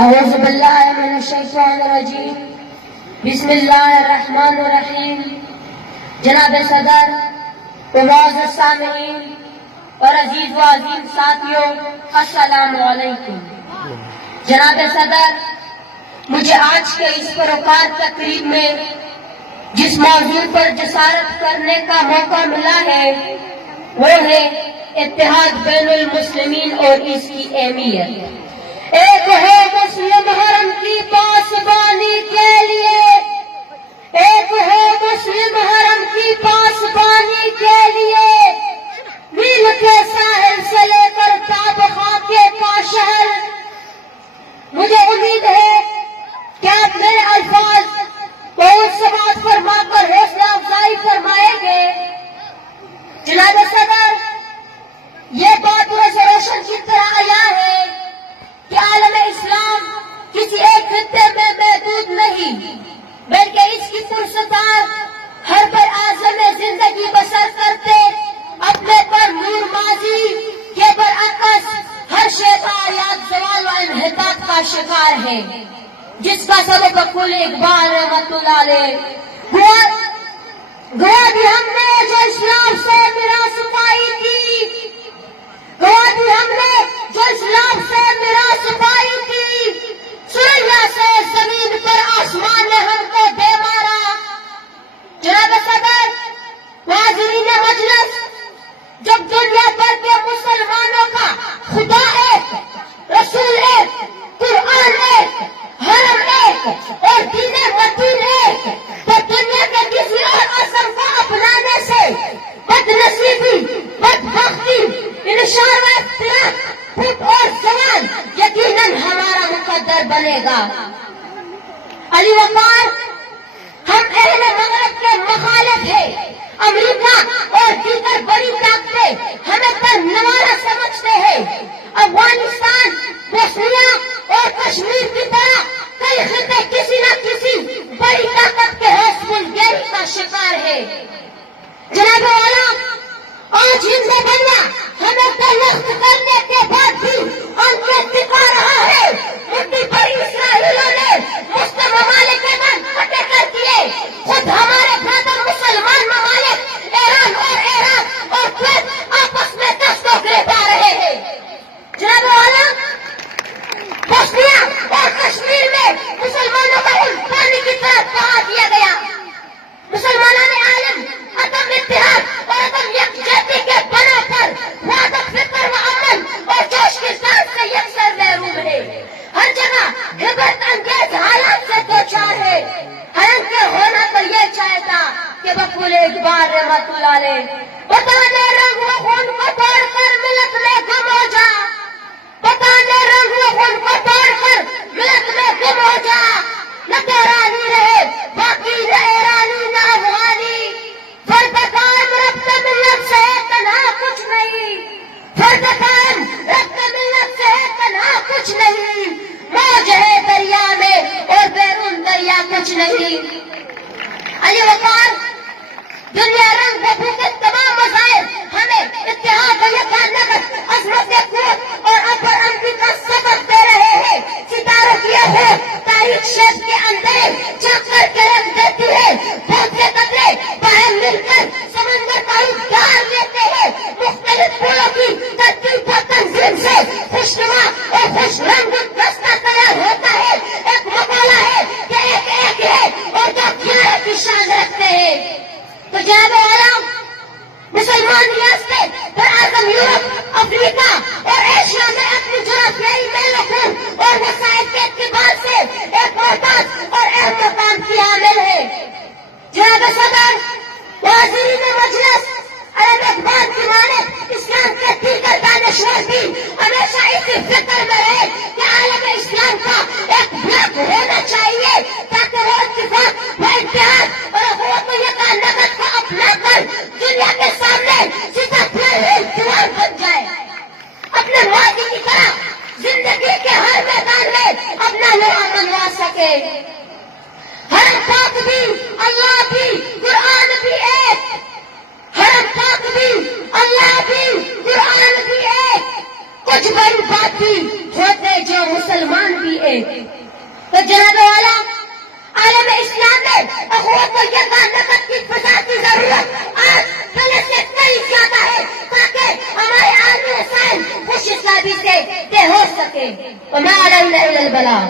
اعوذ باللہ من الشیطان الرجیم بسم اللہ الرحمن الرحیم۔ جناب صدر، معزز سامعین اور عزیز و عظیم ساتھیوں، السلام علیکم۔ جناب صدر، مجھے آج کے اس پروکار تقریب میں جس موضوع پر جسارت کرنے کا موقع ملا ہے وہ ہے اتحاد بین المسلمین اور اس کی اہمیت۔ ایک ہے مسلم حرم کی پاسبانی کے لیے، ایک ہے مسلم حرم کی پاسبانی کے لیے، نیل کے ساحل سے لے کر تاب خاکے کا شہر۔ مجھے امید ہے کہ آپ میرے الفاظ بہت سماعت فرما کر حوصلہ افزائی فرمائیں گے۔ جناب صدر، یہ بات روشن کی طرح آیا ہے کہ عالم اسلام کسی ایک خطے میں محدود نہیں، بلکہ اس کی پرستار ہر بر اعظم زندگی بسر کرتے اپنے پر نور ماضی کے برعکس ہر شے کا یاد زوال و انحطاط کا شکار ہے، جس کا سبب کل اقبال رحمت اللہ علیہ گویا بھی ہم نے جو اسلام سے میراث پائی تھی، گویا بھی ہم نے جو اسلام سے میراث پائی تھی، سریا سے زمین پر آسمان نے ہم کو دے مارا۔ جناب صدر، حاضرین مجلس، جب دنیا بھر کے مسلمانوں کا خدا ایک، رسول ایک، قرآن ایک، حرم ایک اور دین متین ایک، تو دنیا کے کسی اور عصم کو اپنانے سے بدنصیبی، بدبختی، انشار و اختلاف، پھوٹ اور زوال یقیناً ہمارا مقدر بنے گا۔ علی وقار، ہم اہل مغرب کے مخالف ہیں۔ امریکہ اور دیگر بڑی طاقتیں ہمیں پر نوارا سمجھتے ہیں۔ افغانستان، بوسنیا اور کشمیر کی طرح کئی خطے کسی نہ کسی بڑی طاقت کے حوصلے گیری کا شکار ہے۔ جناب والا، آج ہند بننا ہمیں تلخت کرنے کے بعد بھی ان کے دکھا رہا ہے۔ مٹی بڑی اسرائیلیوں نے مسلم ممالک کے من پھٹے کر دیے، خود ہمارے برادر مسلمان ممالک ایران اور عراق اور کویت آپس میں دستوں گرتا رہے ہیں۔ جناب والا، بوسنیا اور کشمیر میں مسلمانوں کا ان پانی کی طرف بہا دیا گیا۔ مسلمانان عالم عدم اتحاد اور عدم یکجہتی کے بنا پر وحدت فکر و امن اور جوش کی ذات سے یکسر محروم ہے، ہر جگہ عبرت انگیز حالات سے دوچار ہے۔ حرم کے ہونا تو یہ چاہتا کہ بقول اقبال رحمت اللہ علیہ بتانے رنگ و خون کو توڑ کر ملت میں گم ہو جا، بتانے رنگ و خون کو توڑ کر ملت میں گم ہو جا، نہ تو رانی رہے باقی نہ ایرانی نہ افغانی، فرد قائم ربط ملت سے ہے تنہا کچھ نہیں، فرد قائم ربط ملت سے ہے تنہا کچھ نہیں، موج ہے دریا میں اور بیرون دریا کچھ نہیں۔ علی وقار، دنیا رنگ ببو کے تمام مظاہر ہمیں اتحاد و یکانگت، عظمت قوت اور ابر امن کا سبق دے رہے ہیں۔ ستاروں کی ہے تاریخ شیپ کے اندر جھانک کر کے رکھ دیتی ہے، بہت سے قطرے باہر مل کر سمندر کا ادھار لیتے ہیں۔ مختلف پھولوں کی ترتیب و تنظیم سے خوشنما اور خوش رنگ رستہ تیار ہوتا ہے۔ ایک مقولہ ہے کہ ایک ایک ہے اور دو گیارہ کی شان رکھتے ہیں۔ تو جناب والا، مسلمان ریاستیں براعظم یورپ، افریقہ اور ایشیا میں اپنی جغرافیائی میل و خون اور وسائل کے اعتبار سے ایک محتاط اور اہم مقام کی حامل ہے۔ جناب صدر، حاضرین مجلس، عرب اخبار کی مانند اسلام کے دیگر دانشور بھی ہمیشہ اسی فکر میں رہے کہ عالم اسلام کا ایک بلاک ہونا چاہیے تاکہ وہ اتفاق و اتحاد اور قوت و یکانگت کو اپنا کر دنیا کے سامنے سیدھا دیوار بن جائے، اپنے ماضی کی طرح زندگی کے ہر میدان میں اپنا لوہا منوا سکے۔ ہر پاک بھی، اللہ بھی، قرآن بھی ایک، ہر پاک بھی، اللہ بھی، قرآن بھی ایک، کچھ بڑی بات بھی ہوتے جو مسلمان بھی ایک۔ ہوئے. تو جناب والا عالم اسلام میں اخوت و یکجہتی کی فساد کی ضرورت آج پہلے سے کئی زیادہ ہے تاکہ ہمارے عالم سائنس خوش اسلامی سے ہو سکے. وما علینا الا البلاغ.